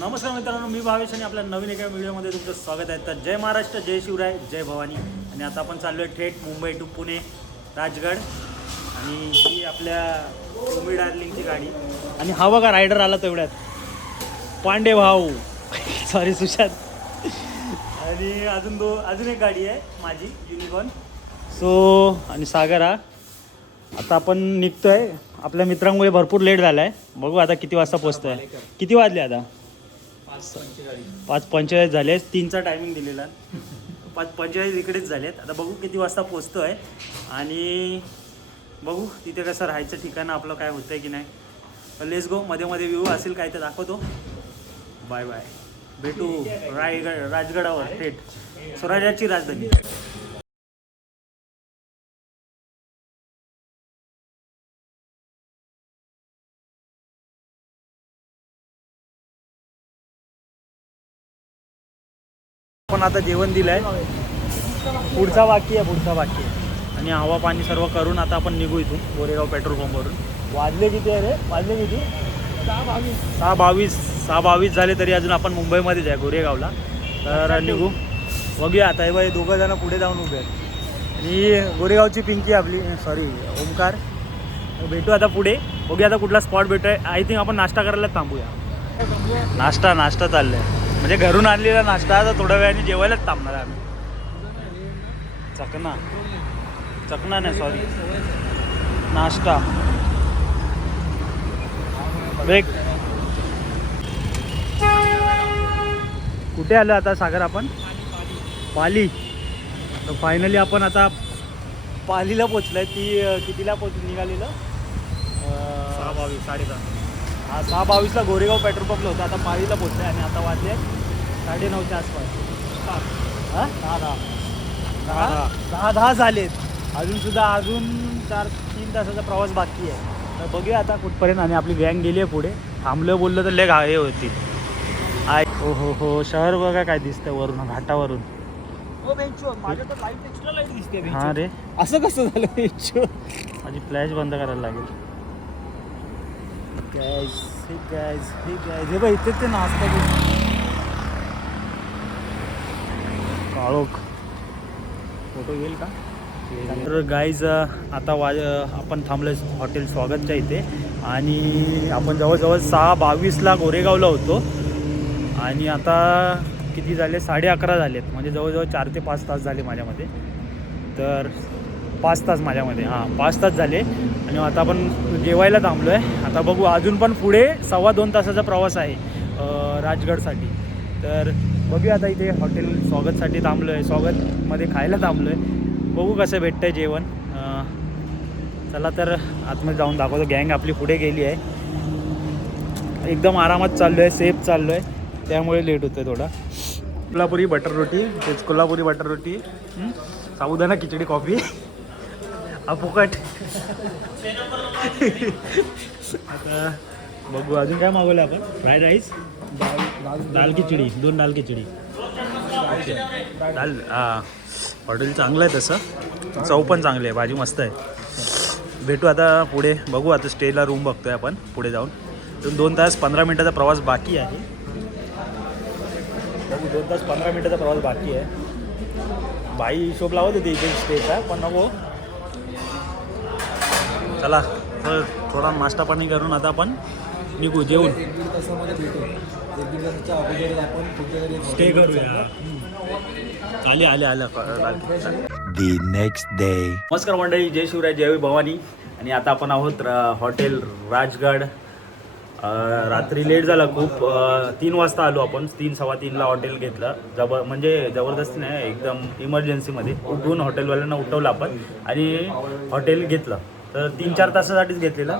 नमस्कार मित्रांनो, मी भावेश आणि आपल्या नवीन एका व्हिडिओमध्ये तुमचं स्वागत आहे. तर जय महाराष्ट्र, जय शिवराय, जय भवानी. आणि आता आपण चाललो आहे थेट मुंबई टू पुणे राजगड. आणि ही आपल्या ओमी डार्लिंगची गाडी. आणि हा बघा रायडर आला तेवढ्यात, पांडे भाऊ सॉरी सुशांत. आणि अजून एक गाडी आहे माझी युनिकॉर्न. आणि सागर हा. आता आपण निघतोय. आपल्या मित्रांमुळे भरपूर लेट झाला आहे. बघू आता किती वाजता पोहोचतोय. किती वाजले आता? 5:45 झाले. 3चा टायमिंग दिलेला. 5:45 इकडेच झालेत. आता बघू किती वाजता पोचतोय. आणि बघू तिथे कसं राहायचं ठिकाण आपलं काय होतंय की नाही. Let's go. मध्ये मध्ये व्ह्यू असेल काय तर दाखवतो. Bye bye. भेटू राजगडावर थेट स्वराज्याची राजधानी. पण आता जेवण दिलं आहे. पुढचा बाकी आहे. आणि हवा पाणी सर्व करून आता आपण निघू इथून गोरेगाव पेट्रोल पंपवरून. वाजले किती आहे रे? वाजले किती? 6:22 झाले तरी अजून आपण मुंबईमध्येच आहे गोरेगावला. तर निघू. बघूया आता. हे बाई दोघं जण पुढे जाऊन उभे आहेत. आणि गोरेगावची पिंकी आपली ओमकार. भेटू आता पुढे. बघूया आता कुठला स्पॉट भेटतोय. आय थिंक आपण नाश्ता करायला थांबूया. नाश्ता चाललं आहे. म्हणजे घरून आणलेला नाश्ता. आता थोड्या वेळाने जेवायलाच थांबणार आहे आम्ही. चकना नाही सॉरी, नाश्ता ब्रेक. कुठे आलं आता सागर आपण? पाली. तर फायनली आपण आता पालीला पोचलोय. ती कितीला निघालेलं? 6:22 6:30. 6:22ला गोरेगाव पेट्रोल पंपला होता. आता पालीला पोचलोय. आणि आता वाजले 9:30च्या आसपास. हां 10 झालेत. अजून 3 तासाचा प्रवास बाकी आहे. तर बघूया आता कुठपर्यंत. आणि आपली गँग गेली आहे पुढे. थांबलं बोललं तर लेग हे होती. हो शहर बघा काय दिसतंय वरून घाटावरून. हां रे, असं कसं झालं? माझी फ्लॅश बंद करायला लागेल. हे बघ इथे ते नाश्ता काळोख. फोटो येईल का? तर गाईज आता आपण थांबलो हॉटेल स्वागतच्या इथे. आणि आपण जवळजवळ 6:22ला गोरेगावला होतो. आणि आता किती झाले? 11:30 झालेत. म्हणजे जवळजवळ 4 ते 5 तास झाले माझ्यामध्ये. तर 5 तास माझ्यामध्ये. 5 तास झाले. आणि आता आपण जेवायला थांबलो आहे. आता बघू अजून पण पुढे 2.25 तासाचा प्रवास आहे राजगडसाठी. तर बघूया आता. इथे हॉटेल स्वागतसाठी थांबलो आहे. स्वागतमध्ये खायला थांबलो आहे. बघू कसं भेटतं आहे जेवण. चला तर आतमध्ये जाऊन दाखवतो. गँग आपली पुढे गेली आहे. एकदम आरामात चाललो आहे. सेफ चाललो आहे. त्यामुळे लेट होतं आहे थोडा. कोल्हापुरी बटर रोटी. तेच कोल्हापुरी बटर रोटी. साबुदाणा खिचडी कॉफी. फुकट. आता बघू अजून काय मागवलं आपण. फ्राईड राईस, दाल खिचडी, 2 दाल खिचडी. हॉटेल चांगलं आहे तसं. चव पण चांगली आहे. भाजी मस्त आहे. भेटू आता पुढे. बघू आता स्टेला रूम बघतोय आपण पुढे जाऊन. 2 तास 15 मिनटाचा प्रवास बाकी आहे. बघू 2 तास 15 मिनटाचा प्रवास बाकी आहे. बाई हिशोब लावत होती इथे स्टेचा, पण नको. चला तर थोडा नाश्ता पाणी करून आता आपण निघू जेवून. स्टे करूया. आले. दी नेक्स्ट डे. नमस्कार मंडळी, जय शिवराय, जय भवानी. आणि आता आपण आहोत हॉटेल राजगड. रात्री लेट झाला खूप. 3 वाजता आलो आपण. 3 सव्वा 3ला हॉटेल घेतलं. म्हणजे जबरदस्ती नाही, एकदम इमर्जन्सीमध्ये उठून हॉटेलवाल्यांना उठवलं आपण आणि हॉटेल घेतलं. तर 3-4 तासासाठीच घेतलेलं.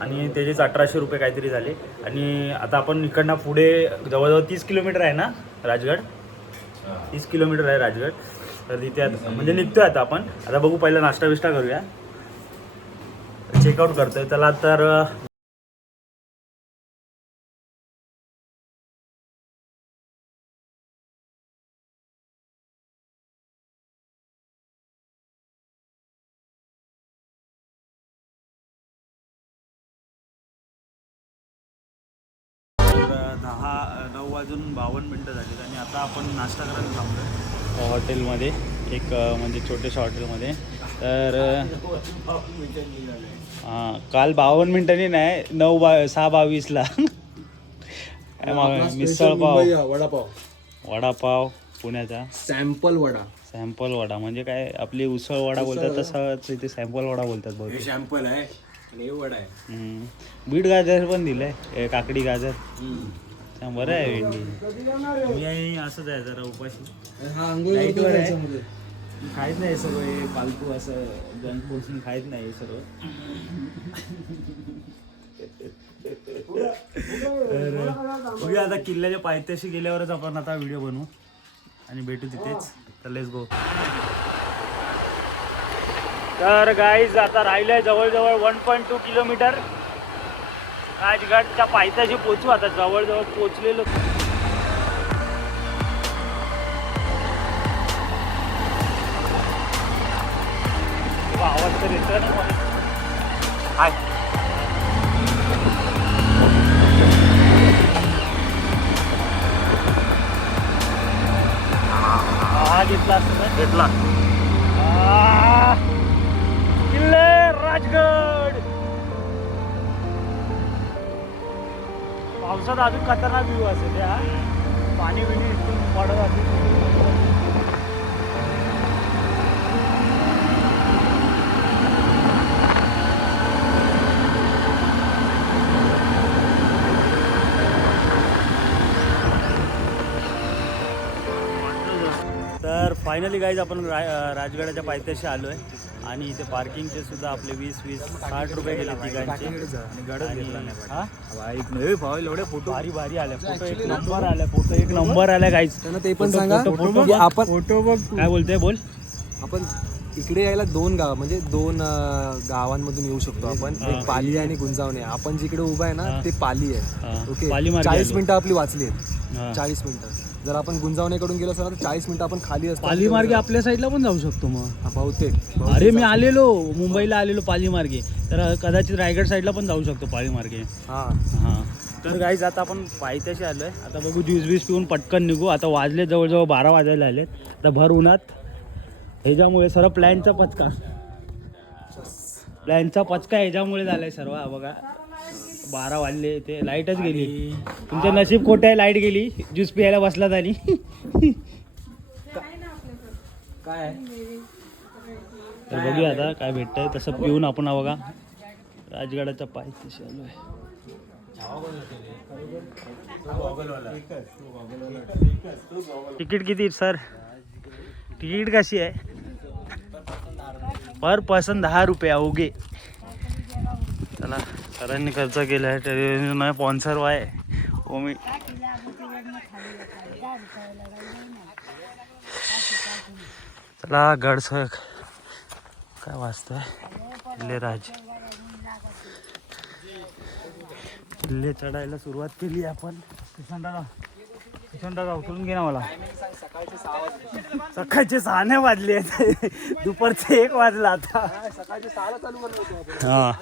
आणि त्याचे 1800 रुपये काहीतरी झाले. आणि आता आपण इकडनं पुढे जवळजवळ 30 किलोमीटर आहे ना राजगड. 30 किलोमीटर आहे राजगड. तर तिथे आता म्हणजे निघतोय आता आपण. आता बघू पहिला नाश्ता बिष्टा करूया. चेकआउट करतोय. चला तर 9:52 झालेत आणि आता आपण नाश्ता करायला थांबलो हॉटेलमध्ये, एक म्हणजे छोट्याशा हॉटेलमध्ये. तर हां, काल 52 मिनिटांनी नाही, 6:22ला. मिसळ पाव, वडापाव पुण्याचा सॅम्पल वडा म्हणजे काय, आपली उसळ वडा बोलतात तसंच इथे सॅम्पल वडा बोलतात बहुतेक. सॅम्पल आहे आणि हे वडा आहे. बीट गाजर पण दिलंय, काकडी गाजर. बरं आहे भेंडी. मी असंच आहे जरा उपाशी, लाईटवर आहे, खायच नाही सर्व हे फालतू असं जंक फूड खायच नाही हे सर्व. तर बघूया आता किल्ल्याच्या पायथ्याशी गेल्यावरच आपण आता व्हिडिओ बनवू आणि भेटू तिथेच. तर लेट्स गो. तर गाईज आता राहिलंय जवळजवळ 1.2 किलोमीटर. राजगडच्या पायथ्याशी पोचू, आता जवळजवळ पोचलेलो. आवाज तर येतोय ना मला. हाय, हा घेतला असता, घेतला. किल्ले राजगड. पावसात अजून खतरनाक व्ह्यू असेल त्या, पाणी बिणी इथून पडत असेल. तर फायनली गाईज आपण राजगडाच्या पायथ्याशी आलो आहे आणि इथे पार्किंगचे सुद्धा आपले 20-60 रुपये गेले तिघांचे. एवढे फोटो भारी आले, फोटो एक नंबर आला, फोटो एक नंबर आला गाईज. ते पण सांगा आपण फोटो बघ काय बोलते, बोल. आपण इकडे यायला दोन गावांमधून येऊ शकतो आपण, एक पाली आणि गुंजावणे. आपण जिकडे उभा आहे ना ते पाली आहे. ओके, 40 मिनिटं आपली वाचली आहेत. 40 मिनिटं. जर आपण गुंजावणेकडून गेलो असतो तर 40 मिनिटं आपण खाली असतो. पाली मार्गे आपल्या साईडला पण जाऊ शकतो मग बहुतेक. अरे मी आलेलो मुंबईला आलेलो पाली मार्गे, तर कदाचित रायगड साईडला पण जाऊ शकतो पाली मार्गे. हां तर गाईज आता आपण पायथ्याशी आलो आहे. आता बघू, ज्यूस पिऊन पटकन निघू. आता वाजले जवळजवळ 12 वाजायला आलेत. आता भर उन्हात ह्याच्यामुळे सर्व प्लॅनचा पचका ह्याच्यामुळे झालाय सर्व. बघा 12 वाजले, ते लाईटच गेली. तुमचं नशीब खोटं आहे, लाईट गेली. ज्यूस पियायला बसलात आणि काय. तर बघूया आता काय भेटतंय तसं पिऊन आपण बघा राजगडाच्या पायथ्याशी आलो आहे. तिकीट किती सर? तिकीट कशी आहे? पर पर्सन 10 रुपये अवघे. चला, सरांनी खर्च केला आहे, नाही स्पॉन्सर आहे मी. चला गडसर काय वाजतंय, किल्लेराज. किल्ले चढायला सुरुवात केली आपण. किशनदादा उचलून घे ना मला. सकाळचे 6 नाही वाजले आहेत, दुपारचे 1 वाजला आता. सकाळचे 6ला चालू करतो. हां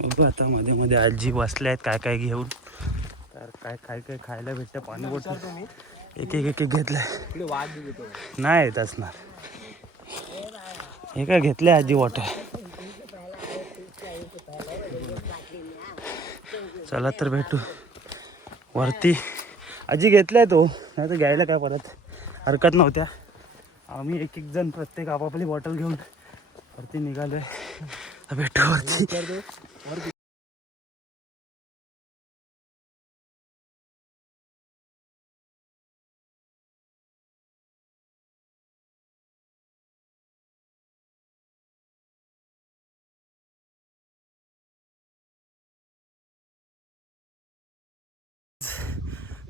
बघू आता मध्ये मध्ये आजी बसले आहेत काय काय घेऊन. तर काय खायला भेटतं, पाणी बॉटल एक घेतलंय. नाही येत असणार. हे काय घेतलंय आजी वॉटर. चला तर भेटू वरती. आजी घेतलाय तो, नाही तर घ्यायला काय परत हरकत नव्हत्या. आम्ही एक जण प्रत्येक आपापली बॉटल घेऊन वरती निघालोय. भेटू वरती.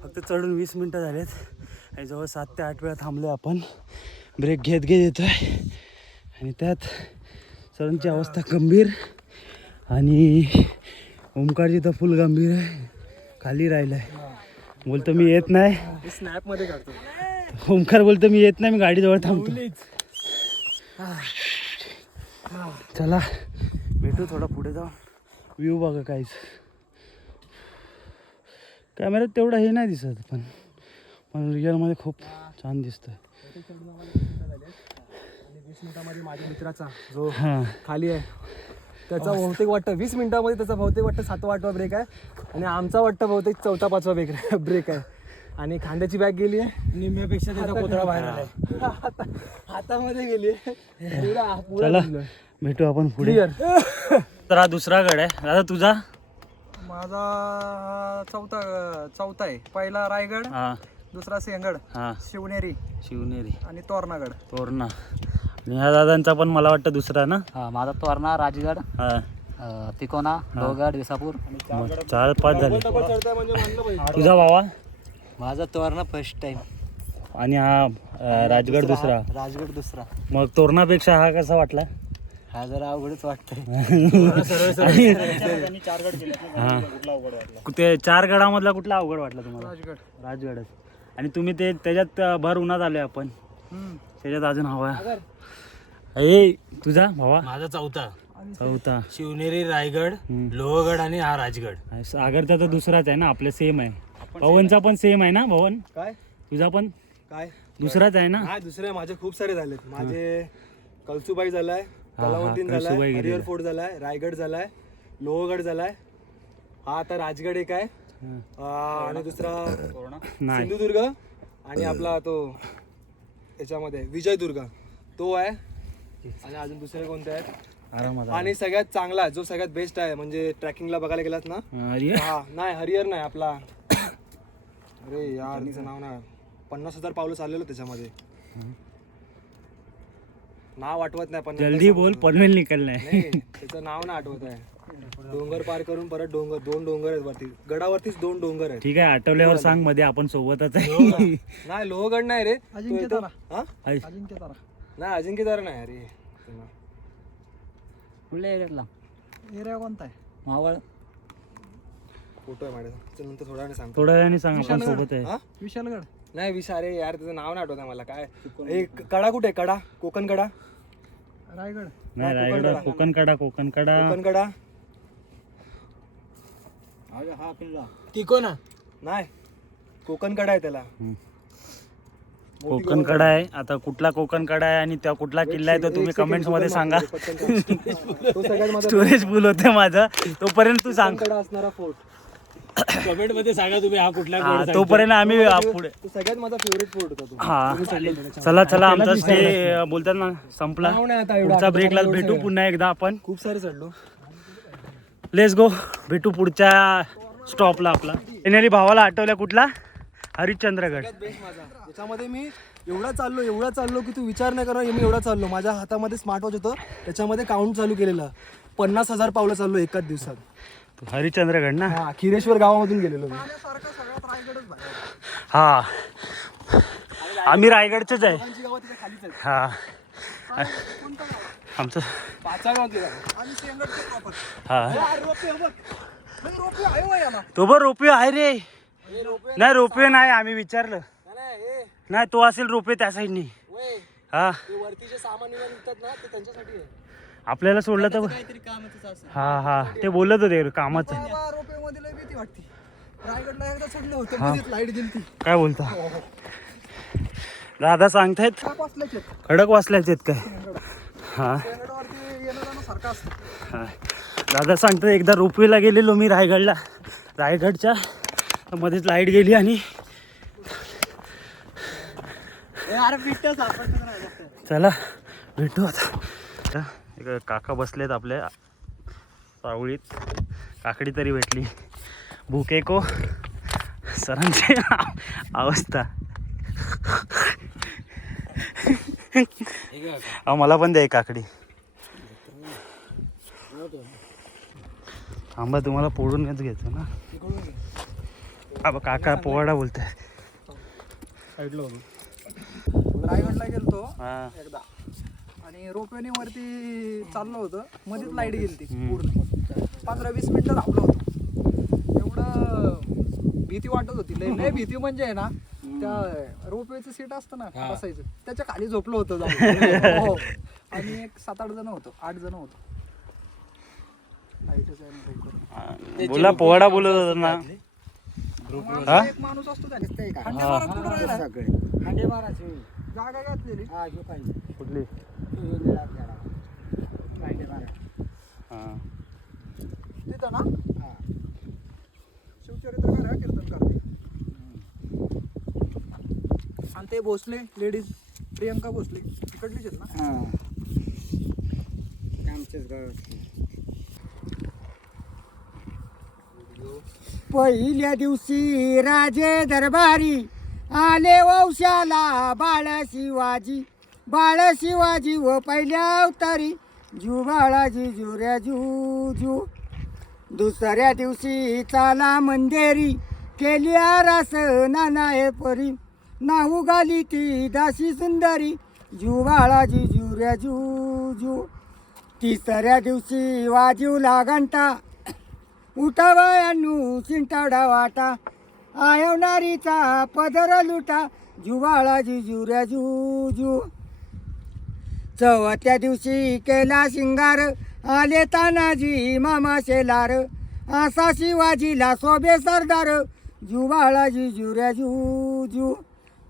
फक्त चढून 20 मिनटं झालेत आणि जवळ 7 ते 8 वेळा थांबलो आपण. ब्रेक घेत येतोय आणि त्यात सरांची अवस्था गंभीर आणि ओमकारची तर फुल गंभीर आहे. खाली राहिलाय, बोलतो मी येत नाही. स्नॅप मध्ये काढतो. ओमकार बोलतो मी येत नाही, मी गाडीजवळ थांबतो. चला भेटू थोडा पुढे जाऊन. व्ह्यू बघा काहीच कॅमेऱ्यात तेवढं हे नाही दिसत पण पण रिअलमध्ये खूप छान दिसतंय. आणि 20 मिनिटामध्ये माझ्या मित्राचा जो हां खाली आहे त्याचा बहुतेक वाटतं 20 मिनिटामध्ये त्याचा बहुतेक वाटतं 7वा-8वा ब्रेक आहे आणि आमचा वाटतं बहुतेक 4था-5वा ब्रेक आहे. आणि खांद्याची बॅग गेली आहे निम्म्यापेक्षा त्याचा कोतरा बाहेर आलाय. हातामध्ये गेली आहे. चला भेटू आपण पुढे. तर हा दुसरा गड आहे दादा तुझा. माझा चौथा आहे. पहिला रायगड, हा दुसरा सिंहगड, हा शिवनेरी शिवनेरी आणि तोरणागड. तोरणा. आणि ह्या दादांचा पण मला वाटतं दुसरा ना. माझा तोरणा, राजगड, हा तिकोना, लोहगड, विसापूर. 4-5 झाले. तुझा भावा. माझा तोरणा फर्स्ट टाइम आणि हा राजगड दुसरा. राजगड दुसरा. मग तोरणापेक्षा हा कसा वाटला. हा जरा अवघडच वाटतंय. ते 4 गडामधला कुठला अवघड वाटला तुम्हाला. राजगड. राजगडच. आणि तुम्ही ते त्याच्यात भर उन्हात आलोय आपण त्याच्यात अजून हवा. ए तुझा भावा. माझा चौथा शिवनेरी, रायगड, लोहगड आणि हा राजगड. सागरचा तर दुसराच आहे ना आपल्या सेम आहे. पवनचा पण सेम आहे ना भवन. काय तुझा पण काय दुसराच आहे ना. हा दुसरे माझे खूप सारे झालेत. माझे कळसुबाई झालाय, कलावतीन झालाय, कळसुबाई हरिहर फोर्ट झालाय, रायगड झालाय, लोहगड झालाय. हा आता राजगड एक आहे आणि दुसरा नाही सिंधुदुर्ग आणि आपला तो याच्यामध्ये विजयदुर्ग तो आहे. आणि अजून दुसरे कोणते आहेत. आरामात. आणि सगळ्यात चांगला जो सगळ्यात बेस्ट आहे म्हणजे ट्रॅकिंगला बघायला गेलात ना. हा नाही हरिहर नाही आपला अरे यार तिचं नाव ना 50,000 पावलं चाललेलं त्याच्यामध्ये. नाव आठवत नाही पण जल्दी बोल पनवेल निकलना है. नाही त्याचं नाव ना आठवत आहे. डोंगर पार करून परत डोंगर 2 डोंगर आहेत वरती गडावरतीच 2 डोंगर आहेत. ठीक आहे आठवल्यावर सांग मध्ये आपण सोबतच आहे. नाही लोहगड नाही रे. आहे. नाही अजिंक्यतारा नाही अरे. कुठल्या एरियातला. एरिया कोणता आहे. मावळ. फोटो आहे माझ्या नंतर थोड्या वेळाने सांगतो. थोड्या वेळाने सांग आपण सोबत आहे. विशालगड नाही अरे यार त्याचं नाव नाही आठवत आहे मला. काय कडा कुठे कडा कोकण कडा. रायगड नाही रायगड कोकण कडा हा किल्ला. तिकोना नाही कोकण कडा आहे त्याला. कोकण कडा आहे. आता कुठला कोकण कडा आहे आणि त्या कुठला किल्ला आहे तो तुम्ही कमेंट्स मध्ये सांगा. तो सगळ्यात माझा स्टोरेज फुल होते माझं तोपर्यंत तू सांग. कडा असणारा फोर्ट कमेंट मध्ये सांगा तुम्ही हा कुठला. तोपर्यंत आम्ही पुढे. तो सगळ्यात माझा फेवरेट फोर्ट होता तो. हा चला आमचा स्टे बोलतात ना संपला. पुढचा ब्रेकला भेटू पुन्हा एकदा आपण. खूप सारे चढलो. लेट्स गो भेटू पुढच्या स्टॉपला. आपला येणारी भावाला आठवल्या कुठला हरिश्चंद्रगड. बेस्ट माझा त्याच्यामध्ये मी एवढा चाललो की तू विचार नाही करा. मी एवढा चाललो माझ्या हातामध्ये स्मार्ट वॉच होतं त्याच्यामध्ये काउंट चालू केलेलं 50,000 पावलं चाललो एकाच दिवसात. हरिश्चंद्रगड ना. हा खिरेश्वर गावामधून गेलेलो मी. हा आम्ही रायगडचेच आहे. हा आमचं हा तो पण रोपवे आहे रे. नाही रोपवे नाही आम्ही विचारलं नाही तो असेल रोपवे त्या साईडनी. हा वरती जे सामान विकतात ना ते त्यांच्यासाठी आहे. आपल्याला सोडलं तर हा ते बोलत होते कामाचं. लाईट गेली ती. काय बोलता दादा सांगतायत खडक वाचल्याचे आहेत काय. हा दादा सांगतात एकदा रोपवेला गेलेलो मी रायगडच्या मध्येच लाईट गेली आणि चला भेटू आता. काका बसलेत आपल्या सावळीत. काकडी तरी भेटली. भुके को सरांची अवस्था. मला पण द्या काकडी. आंबा तुम्हाला पोळूनच घेतो ना. काका पोवाडा बोलताय. रायगडला गेलतो हा एकदा आणि रोपवेने वरती चाललो होतं मध्येच लाईट गेली ती पूर्ण 15-20 मिनिटं थांबलो होतो. एवढं भीती वाटत होती लय भीती म्हणजे आहे ना त्या रोपवेचं सीट असतं ना बसायचं त्याच्या खाली झोपलो होतो जाऊन. आणि एक 7-8 जण होतो 8 जण होतो. बोला पोवाडा बोलत होता ना. हा? एक माणूस असतो त्याने हा. खंडेबारात कुठं राहिला? खंडेबाराची जागा घेतलेली हा जो काही कुठली हा तिथं ना हा शिवचरित्र करा कीर्तन करते आणि ते भोसले लेडीज प्रियंका भोसले तिकडलीच आहेत ना. हा आमच्याच गावात पहिल्या दिवशी राजे दरबारी आले वंशाला बाळ शिवाजी व पहिल्या अवतारी जू बाळाजी जुऱ्या जू दुसऱ्या दिवशी चाला मंदेरी केली आरास नाना परी नाहू गाली ती दासी सुंदरी जू बाळाजी जुऱ्या जू तिसऱ्या दिवशी वाजीवला घंटा उठावयानू शिंटाडा वाटा आयवणारीचा पदर लुटा जुवाळाजी जुऱ्या जू चौथ्या दिवशी केला शिंगार आले तानाजी मामा शेलार असा शिवाजीला सोबे सरदार जुवाळाजी जुऱ्या जू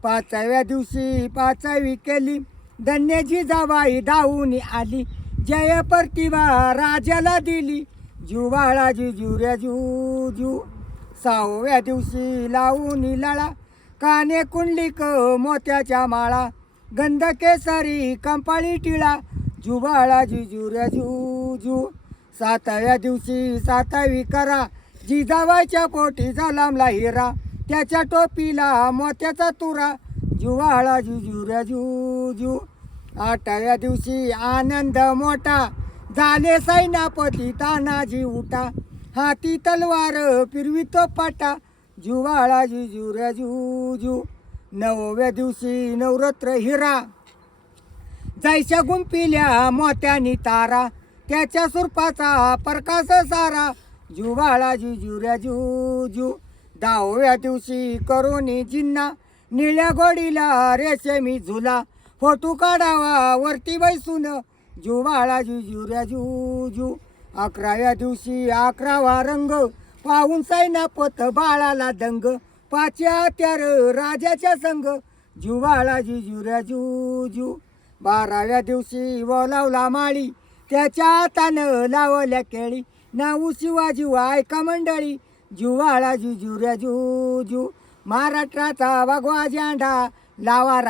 पाचव्या दिवशी पाचवी केली धन्यजी जावाई धावून आली जय प्रतिभा राजाला दिली जुवाळाजी जुऱ्या जू सहाव्या दिवशी लावून लळा काने कुंडलिक मोत्याच्या माळा गंध केसरी कंपाळी टिळा जुवाळाजी जुऱ्या जू सातव्या दिवशी सातवी करा जिजाबाईच्या पोटी लांबला हिरा त्याच्या टोपीला मोत्याचा तुरा जुवाळाजी जुऱ्या जू आठव्या दिवशी आनंद मोठा झाले सैनापती तानाजी उठा हाती तलवार फिरवितो पाटा जुवाळाजी जुऱ्या जू नवव्या दिवशी नवरात्र हिरा जैशा गुंपिल्या मोत्यानी तारा त्याच्या सुरपाचा प्रकाश सारा जुवाळाजी जुऱ्या जू दहाव्या दिवशी करोनी जिन्ना निळ्या गोडीला रेशमी झुला फोटो काढावा वरती बैसून जुवाळाजी जुऱ्या जू अकराव्या दिवशी 11वा रंग पाहून सैनापत बाळाला दंग पाच्या हत्यार राजाच्या संग जुवाळाजी जुऱ्या जू 12व्या दिवशी बोलावला माळी त्याच्या हातानं लावल्या केळी नाऊ शिवाजी ऐका मंडळी जुवाळाजी जुऱ्या जू महाराष्ट्राचा भगवा झेंडा लावा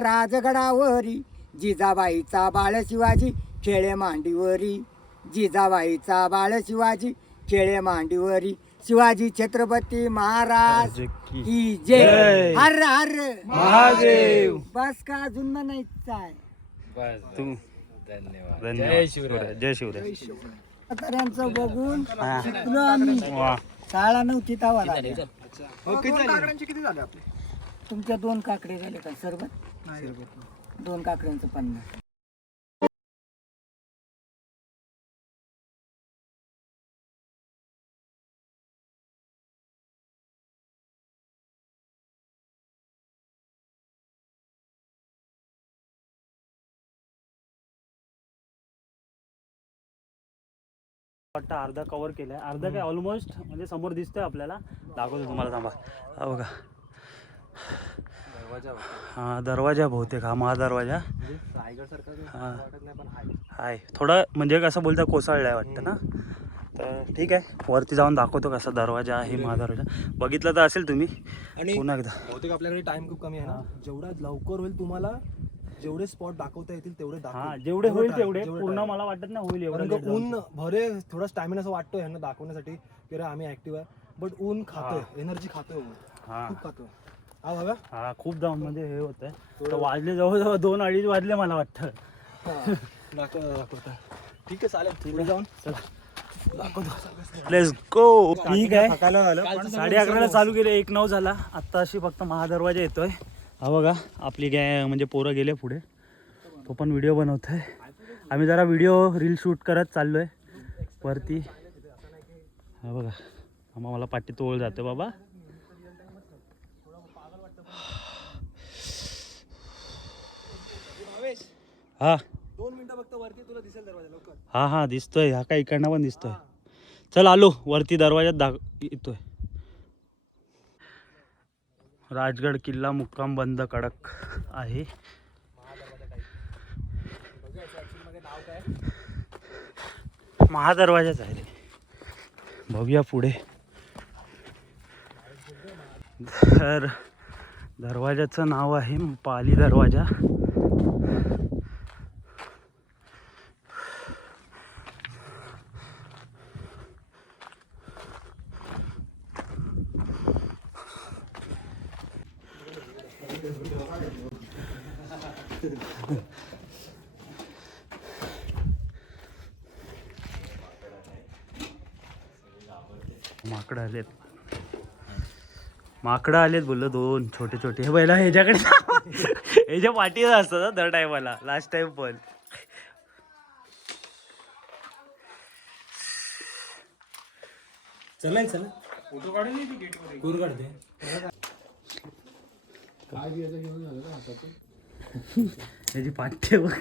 राजगडावरी जिजाबाईचा बाळ शिवाजी खेळे मांडीवरी जिजाबाईचा बाळ शिवाजी खेळे मांडीवरी शिवाजी छत्रपती महाराज की जय हर हर महादेव. बस का अजून म्हणायचं आहे तू धन्यवाद. धन्यवाद. जय शिवराय. शेतकऱ्यांचं बघून शिकलो आम्ही वा शाळा नव्हती तवा दोन काकड्यांचे किती झाले आपले? तुमच्या 2 काकडे झाले का सरबत नाही 2 काकड्यांचं 50. वाटतं अर्धा कव्हर केलाय अर्धा काय ऑलमोस्ट म्हणजे समोर दिसतोय आपल्याला दाखवतो तुम्हाला थांबा हा बघा हा दरवाजा बहुतेक हा महादरवाजा हाय थोडं म्हणजे कसं बोलता कोसळलाय वाटतं ना तर ठीक आहे वरती जाऊन दाखवतो कसा दरवाजा आहे महादरवाजा बघितलं तर असेल तुम्ही आणि पुन्हा एकदा बहुतेक आपल्याकडे टाइम खूप कमी आहे ना जेवढा लवकर होईल तुम्हाला जेवढे स्पॉट दाखवता येतील तेवढे हा जेवढे होईल तेवढे पूर्ण मला वाटत नाही होईल कारण एवढं का ऊन भरे थोडा स्टॅमिना असं वाटतोय यांना दाखवण्यासाठी की रे आम्ही ऍक्टिव्ह आहे बट ऊन खातोय एनर्जी खातोय ऊन हा खूप खातोय हा बघा हा खूप जाऊन म्हणजे हे होत आहे वाजले जवळजवळ 2-2:30 वाजले मला वाटतं दाखवता ठीक आहे चालेल पुढे जाऊन लेट्स गो ठीक आहे 11:30 चालू केले 1:09 झाला आत्ता अशी फक्त महादरवाजा येतोय हा बघा आपली काय म्हणजे पोरं गेले पुढे तो पण व्हिडिओ बनवतोय आम्ही जरा व्हिडिओ रील शूट करत चाललोय वरती हा बघा आम्हा मला पाठी तोळ जातो बाबा हा 2 मिनिटं फक्त वरती तुला दिसेल दरवाजा लवकर हा हा दिसतोय हा काय इकडनं पण दिसतोय चल आलो वरती दरवाजात येतोय राजगड किल्ला मुक्काम बंद कडक आहे. महादरवाजाच आहे रे. बघूया पुढे. तर दरवाजाचं नाव आहे पाली दरवाजा. माकडं आलेत बोललो 2 छोटे छोटे. हे पहिला ह्याच्याकडे ह्याच्या पाठीवर असतात दर टायमाला. लास्ट टाइम पण चला चला फोटो काढून गेट काढते. त्याची पाठ्य बघ.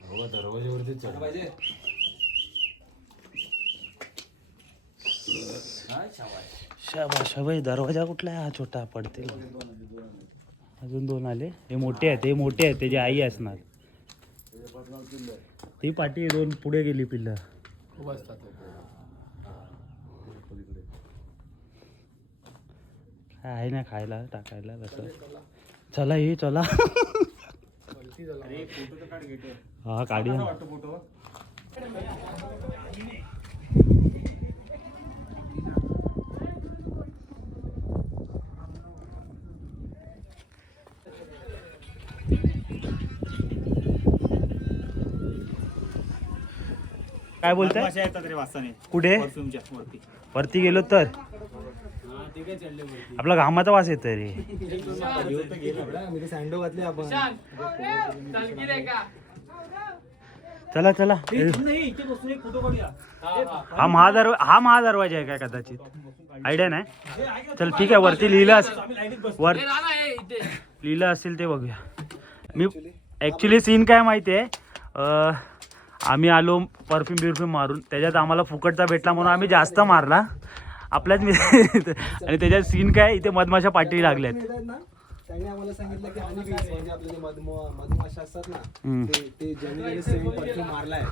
दरवाज्यावरती चढ पाहिजे. शाबाश. भाई दरवाजा कुठला आहे हा? छोटा पडते. अजून 2 आले. हे मोठे आहेत. हे मोठे आहेत. त्याची आई असणार. ती पाठी 2 पुढे गेली पिल्लं. काय आहे ना खायला टाकायला कसं. चला हे चला. हा काढूया. काय बोलताय? कुठे वरती गेलो तर आपला घामाचा वास येतोय रे. सँडो घातले आपण. चला चला. हा महादरवाजा आहे काय कदाचित. आयडिया नाही. चल ठीक आहे. वरती लिहिलं लिहिलं असेल ते बघूया. मी ॲक्च्युली सीन काय माहिती आहे. आम्ही आलो परफ्यूम मारून. त्याच्यात आम्हाला फुकटचा भेटला म्हणून आम्ही जास्त मारला आपल्याच. आणि त्याच्यात सीन काय इथे मधमाशा पाठी लागल्यात. त्यांनी आम्हाला सांगितलं की हनी बीज म्हणजे आपले जे मधमाशा असतात ना ते ज्यांनी सेम परफ्यूम मारलाय.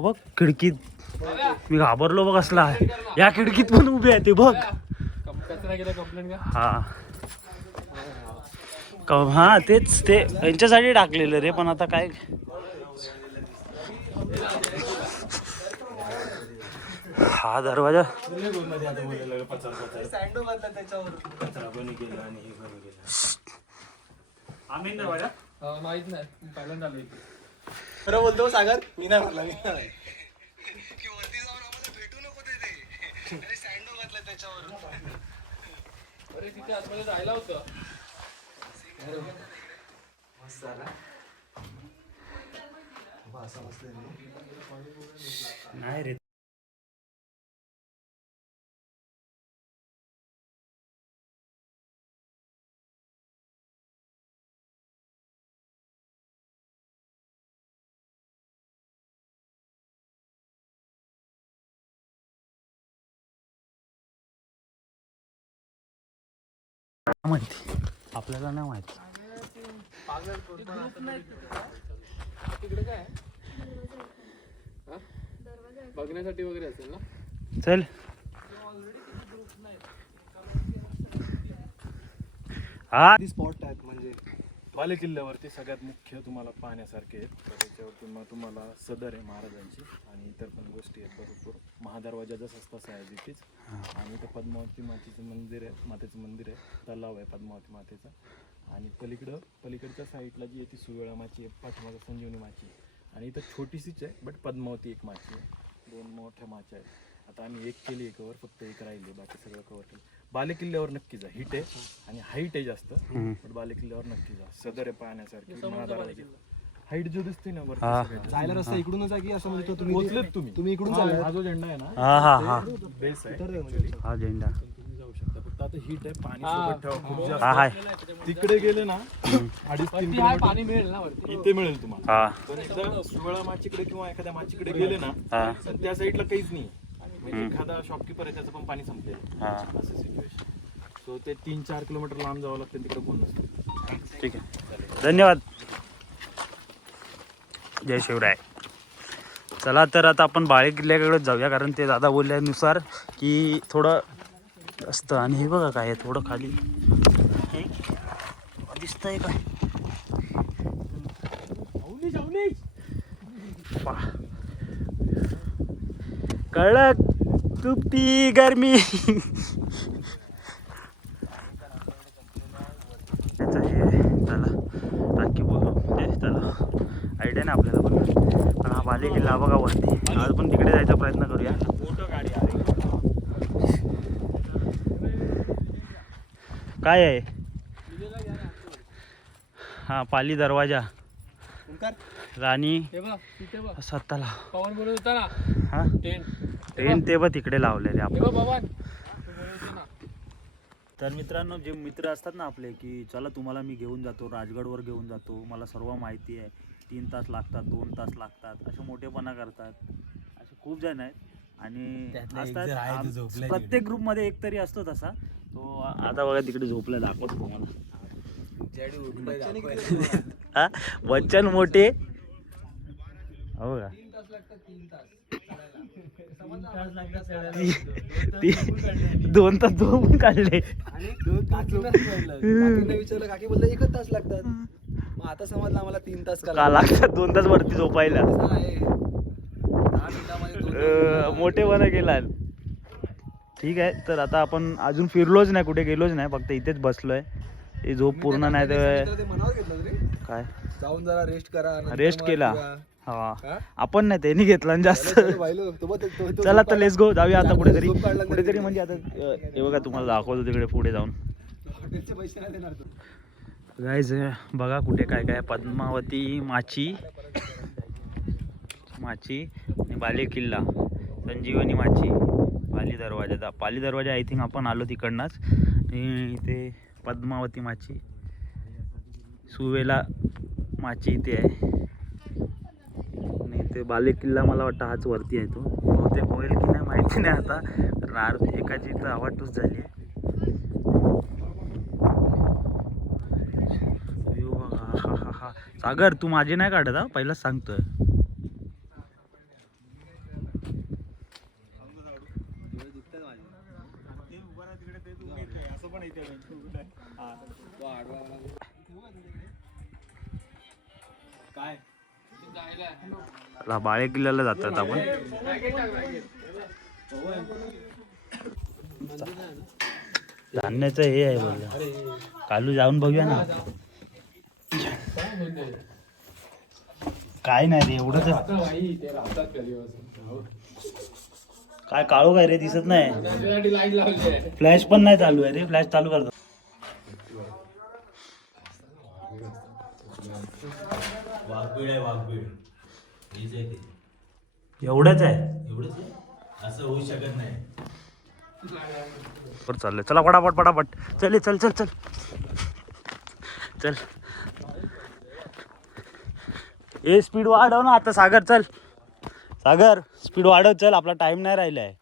बघ खिडकीत मी घाबरलो बघ. असला या खिडकीत पण उभे आहे ते बघ. हा तेच ते यांच्यासाठी टाकलेलं रे. पण आता काय हा दरवाजा माहित नाही पहिल्यांदा. खरं बोलतो सागर. मी नाही भरला. अरे तिथे आतमध्ये जायला होतं. नाही रे. माहिती आपल्याला नाही माहिती. तिकडे काय बघण्यासाठी वगैरे असेल ना. चल हा स्पॉट आहेत म्हणजे बाले किल्ल्यावरती सगळ्यात मुख्य तुम्हाला पाहण्यासारखे आहेत. तर त्याच्यावरती तुम्हाला सदर आहे महाराजांची आणि इतर पण गोष्टी आहेत भरपूर. महादरवाजा जसं तसं आहे तिथेच. आणि इथं पद्मावती मातेचं मंदिर आहे. मातेचं मंदिर आहे. तलाव आहे पद्मावती मातेचा. आणि पलीकडच्या साईडला जी आहे ती सुवेळा माची आहे. पाठीमागं संजीवनी माची आहे. आणि इथं छोटीशीच आहे बट पद्मावती एक माची आहे. 2 मोठ्या माच्या आहेत. आता आम्ही एक केली कवर. फक्त एक राहिली. बाकी सगळं कवर केलं. बाले किल्ल्यावर नक्की जा. हिट आहे आणि हाईट आहे जास्त. पण बाले किल्ल्यावर नक्की जा. सदर आहे पाहण्यासारखी. महादरवाजा हाईट जो दिसते ना वरती जायला रस्ता इकडूनच आहे की असं म्हणजे तुम्ही पोहोचलेत. तुम्ही इकडून चालला. हा जो झेंडा आहे ना बेस आहे. हा झेंडा तुम्ही जाऊ शकता. फक्त आता हिट आहे. पाणी सोबत ठेवा खूप जास्त. तिकडे गेले ना 2.5-3 किलोमीटर पाणी मिळेल ना वरती. इथे मिळेल तुम्हाला. पण एकदा सुवळा माचीकडे किंवा एखाद्या माचीकडे गेले ना तर त्या साईडला काहीच नाही. म्हणजे एखादा शॉपकीपर आहे त्याचं पण पाणी संपलेलं हा असं सिच्युएशन. सो ते 3-4 किलोमीटर लांब जावं लागतं, तिकडे कोण नसतं. ठीक आहे, धन्यवाद. जय शिवराय. चला तर आता आपण बाळे किल्ल्याकडे जाऊया, कारण ते दादा बोलल्यानुसार की थोडं असतं. आणि हे बघा काय आहे थोडं खाली हे दिसतंय काय कडक तुपती गरमी. त्याचं हे त्याला टाकी म्हणजे त्याला आयडिया नाही आपल्याला, पण हा बाले किल्ला बघा वरती. आज पण तिकडे जायचा प्रयत्न करूया. काय आहे हा पाली दरवाजा राणी स्वतःला हा टेंट ते बघ तिकडे लावलेले आपण. तर मित्रांनो, जे मित्र असतात ना आपले की चला तुम्हाला मी घेऊन जातो, राजगडवर घेऊन जातो, मला सर्व माहिती आहे, 3 तास लागतात, 2 तास लागतात, असे मोठेपणा करतात. असे खूप जण आहेत आणि असतात. प्रत्येक ग्रुपमध्ये एक तरी असतो तसा. तो आता बघा तिकडे झोपला, दाखवतो तुम्हाला. हा बच्चन मोठे हो का. 2 तास झोपून काढले. विचारलं काकी बोलले 1 तास लागतात. मग आता समजलं आम्हाला 3 तास का लागतात 2 तास वरती झोपायला. मोठेपणा केला. ठीक आहे, तर आता आपण अजून फिरलोच नाही, कुठे गेलोच नाही, फक्त इथेच बसलोय. ही झोप पूर्ण नाही तर काय जाऊन जरा रेस्ट करा. रेस्ट केला. हा आपण नाही, त्यांनी घेतला जास्त. चला तर लेट्स गो, जाऊया आता कुठेतरी म्हणजे आता हे बघा तुम्हाला दाखवतो तिकडे पुढे जाऊन. गाईज बघा कुठे काय काय, पद्मावती माची आणि बाले किल्ला, संजीवनी माची, पाली दरवाजा आय थिंक आपण आलो तिकडनंच. आणि इथे पद्मावती माची, सुवेला माची इथे आहे. आणि ते बाले किल्ला मला वाटतं हाच वरती आहे. तो बहुतेक होईल की नाही माहिती नाही आता, कारण एकाची इथं आवाटूस झाली आहे. हा सागर, तू माझे नाही काढत हा, पहिलाच सांगतोय. बाळे किल्ल्याला जातात आपण. धान्याचं हे आहे बोललं, कालू जाऊन बघूया ना. काय नाही रे एवढंच. काय काळू काय रे दिसत नाही. फ्लॅश पण नाही चालू आहे रे, फ्लॅश चालू करतो. एवढंच आहे, असं होऊ शकत नाही. चाललंय, चला पटापट चल चल चल चल चल. ए स्पीड वाढव ना आता सागर. चल सागर स्पीड वाढव, चल आपला टाइम नाही राहिलाय.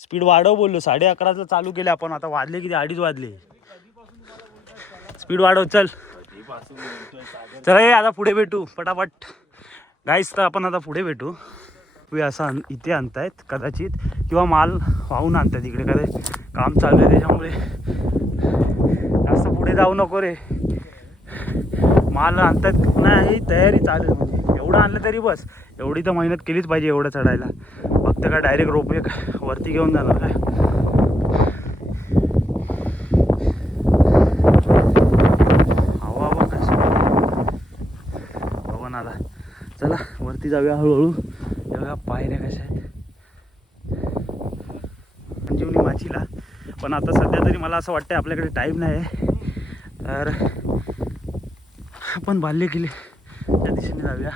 स्पीड वाढव बोललो. 11:30 चालू केले आपण, आता वाजले किती, 2:30 वाजले. स्पीड वाढव चल. चल आता पुढे भेटू पटापट गाईस. तर आपण आता पुढे भेटू. असं इथे आणतायत कदाचित, किंवा माल वाहून आणतायत इकडे, कदाचित काम चालू आहे त्याच्यामुळे जास्त पुढे जाऊ नको रे. माल आणतायत नाही, तयारी चालू आहे. म्हणजे एवढं आणलं तरी बस, एवढी तर मेहनत केलीच पाहिजे एवढं चढायला. फक्त काय डायरेक्ट रोपवे वरती घेऊन जाणार काय. हवा बघ कशी पवन आला. चला वरती जाऊया हळूहळू. बघा पायऱ्या कशा आहेत संजीवनी माचीला. पण आता सध्या तरी मला असं वाटतं आपल्याकडे टाईम नाही आहे, तर आपण बाले किल्ले त्या दिशेने जाऊया.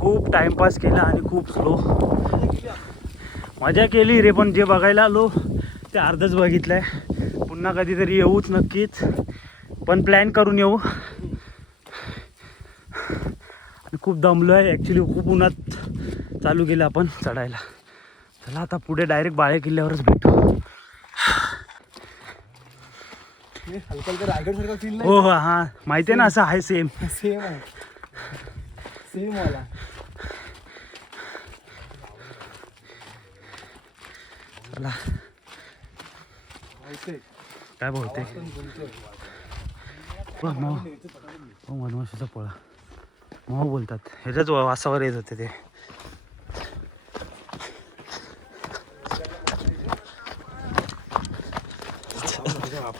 खूप टाइमपास केला आणि खूप स्लो मजा केली रे. पण जे बघायला आलो ते अर्धच बघितलं आहे. पुन्हा कधीतरी येऊच नक्कीच, पण प्लॅन करून येऊ. खूप दमलो आहे ॲक्च्युली, खूप उन्हात चालू केलं आपण चढायला. चला आता पुढे डायरेक्ट बाळे किल्ल्यावरच भेटू. हलकं रायगड सारखं फील हो हो हां माहिती आहे ना, असं आहे सेम. सेम आहे, सेम वाला. चला काय बोलते मधमाशीचा पोळा मऊ बोलतात, ह्याच्याच वासावर येत होते ते.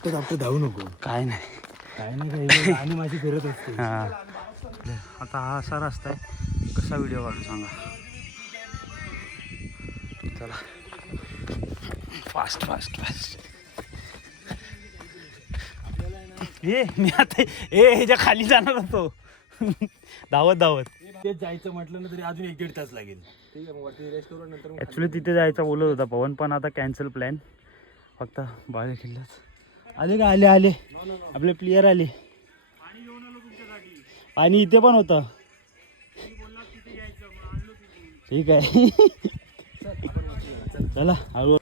आपटे धावू नको, काय नाही काय नाही आणि माझी फिरत असते. हां आता हा असा रस्ता आहे, कसा व्हिडिओ काढू सांगा. चला फास्ट फास्ट फास्ट. ये मी आता ह्याच्या खाली जाणार होतो धावत धावत. तेच जायचं म्हटलं ना तरी अजून 1-1.5 तास लागेल. ठीक आहे, मग वरती रेस्ट करू नंतर मग ॲक्च्युली तिथे जायचा बोलत होता पवन, पण आता कॅन्सल प्लॅन. फक्त बाळे किल्ल्याच आले का, आले आले आपले प्लेयर आले. आणि इथे पण होतं, ठीक आहे चला हळू.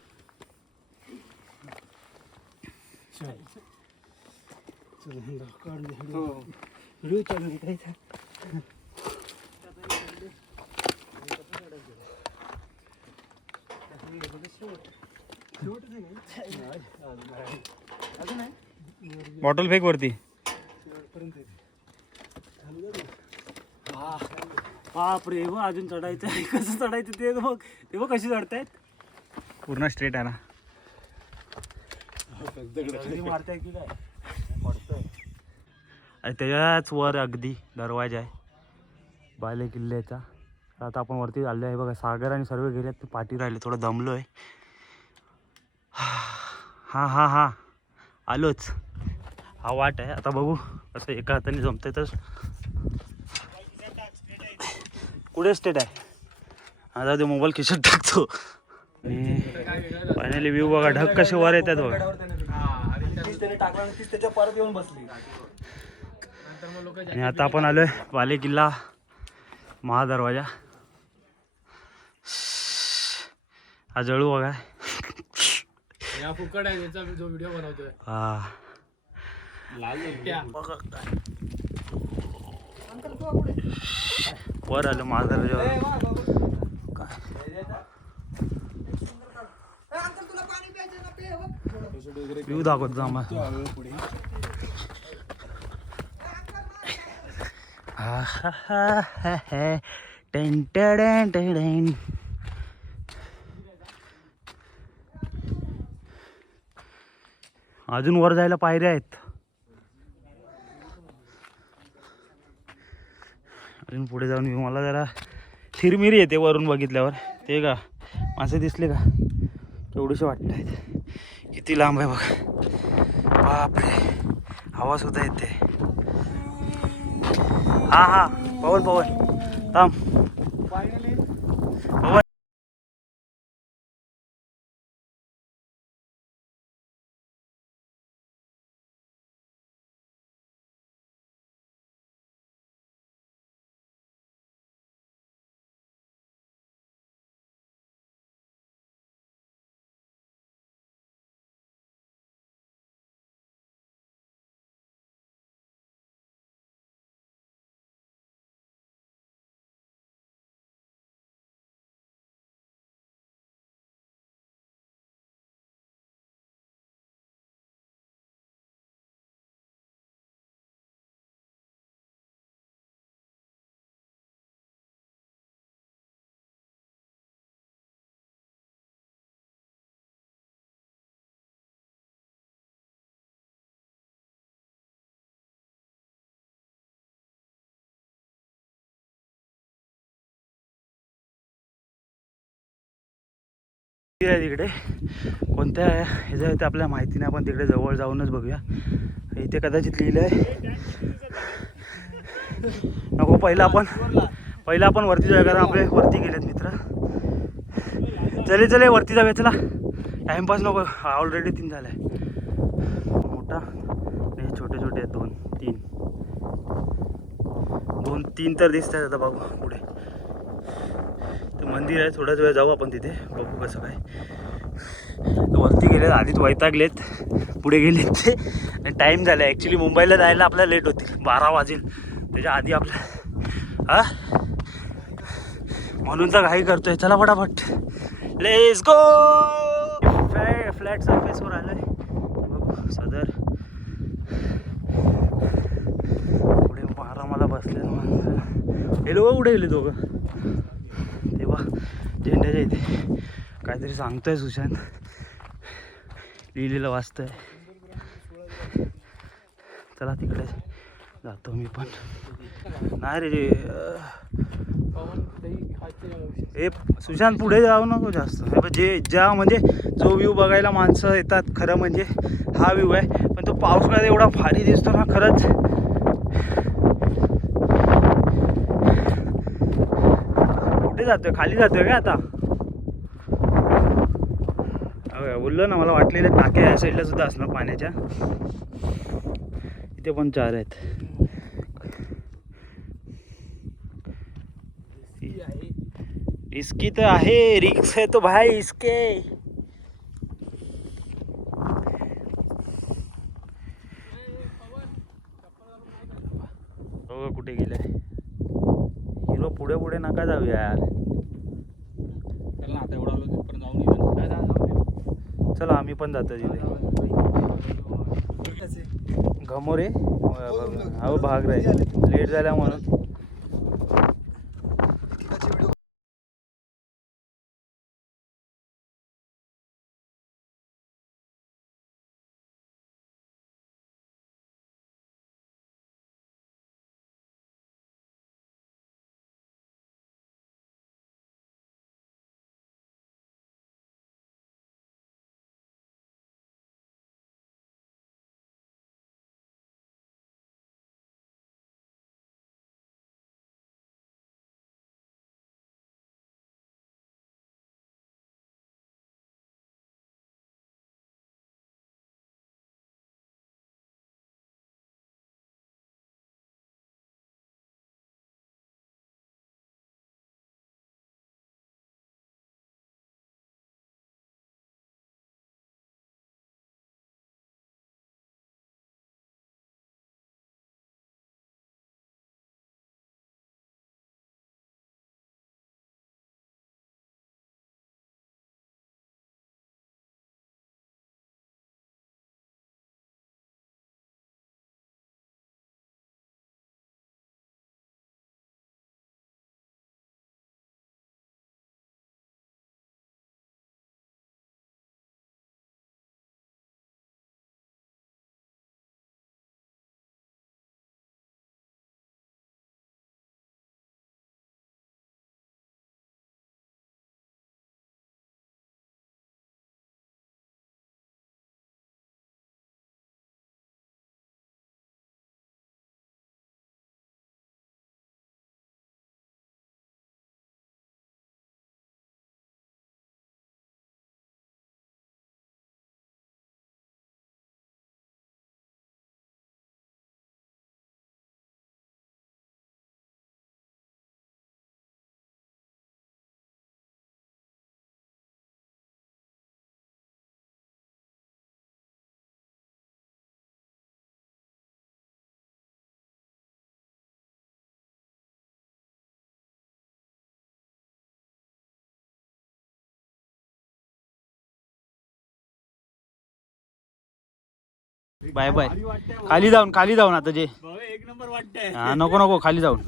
बॉटल फेक वरती. बापरे हो, अजून चढायचं आहे. कसं चढायचं ते बघ, ते बघ कशी चढतायत. पूर्ण स्ट्रेट आहे ना, मारताय की काय आणि त्याच्याच वर अगदी दरवाजा आहे बाले किल्ल्याचा. आता आपण वरती आलो आहे बघा. सागर आणि सर्व गेल्यात, ते पाठी राहिले, थोडं दमलो आहे. हां हां हां आलोच. हा वाट आहे, आता बघू असं एका हाताने जमतंय तर. कुठे स्टेट आहे, आता ते मोबाईल खिशात टाकतो. आणि फायनली व्ह्यू बघा, ढग कसे वर येतात बघा. टाकला त्याच्या परत येऊन बसली. आणि आता आपण आलोय बाले किल्ला महादरवाजा. हा जळू बघा. या फुकट आहे त्याचा जो व्हिडिओ बनवतोय. हा वर आलो महादरवाजावर. व्ह्यू दाखवत जा आम्हाला. अजून वर जायला पायऱ्या आहेत. अजून पुढे जाऊन मला जरा थिरमिरी येते वरून बघितल्यावर. ते का मासे दिसले का, केवढेसे वाटत आहेत, किती लांब आहे बघा. बापरे, हवा सुद्धा येते. हा हा पवन पवन थांब. पवन तिकडे कोणत्या ह्याच्या इथे आपल्याला माहिती नाही, आपण तिकडे जवळ जाऊनच बघूया. इथे कदाचित लिहिलं आहे नको. पहिला आपण वरती जाऊया, कारण आपले वरती गेलेत मित्र. चले वरती जाऊया. चला टाइमपास नको, ऑलरेडी 3 झाला आहे. मोठा हे छोटे छोटे आहेत, 2-3 2-3 तर दिसत आहेत. आता बघू पुढे ते मंदिर आहे, थोड्याच वेळ जाऊ आपण तिथे, बघू कसं काय. वरती गेलेत, आधीच वैतागलेत, पुढे गेलेत ते, आणि टाईम झाला. ॲक्च्युली मुंबईला जायला आपल्याला लेट होतील, 12 वाजेल. त्याच्या आधी आपल्या म्हणून तर घाई करतोय. चला फटाफट, लेट्स गो. फ्लॅट सरफेसवर आलोय, बघू सदर. पुढे मला बसले माणसं. हे लोक कुठे गेले दोघं? तेव्हा झेंड्याच्या इथे काहीतरी सांगतोय सुशांत, लिहिलेलं वाचतोय. चला तिकडे जातो मी पण. नाही रे हे सुशांत, पुढे जाऊ नको जास्त. जे ज्या म्हणजे जो व्ह्यू बघायला माणसं येतात खरं म्हणजे हा व्ह्यू आहे. पण तो पावसाळ्यात एवढा भारी दिसतो ना खरंच. कुठे जातोय? खाली जातोय का आता? बोललो ना, मला वाटलेलं टाक्या या साईडला सुद्धा असणार पाण्याच्या. इथे पण 4 आहेत. रिस्की तर आहे, रिक्स है तो भाई इसके. हो कुठे गेलाय हिरो? पुढे पुढे नका जाऊ यार. आता एवढा आलो तिथपर्यंत जाऊन येऊ. चला आम्ही पण जातो तिथे. घमोरे अहो भाग रे, लेट झाल्या म्हणून. Bye bye. खाली जाऊन आता जे 1 नंबर वाटतंय. नको खाली जाऊन.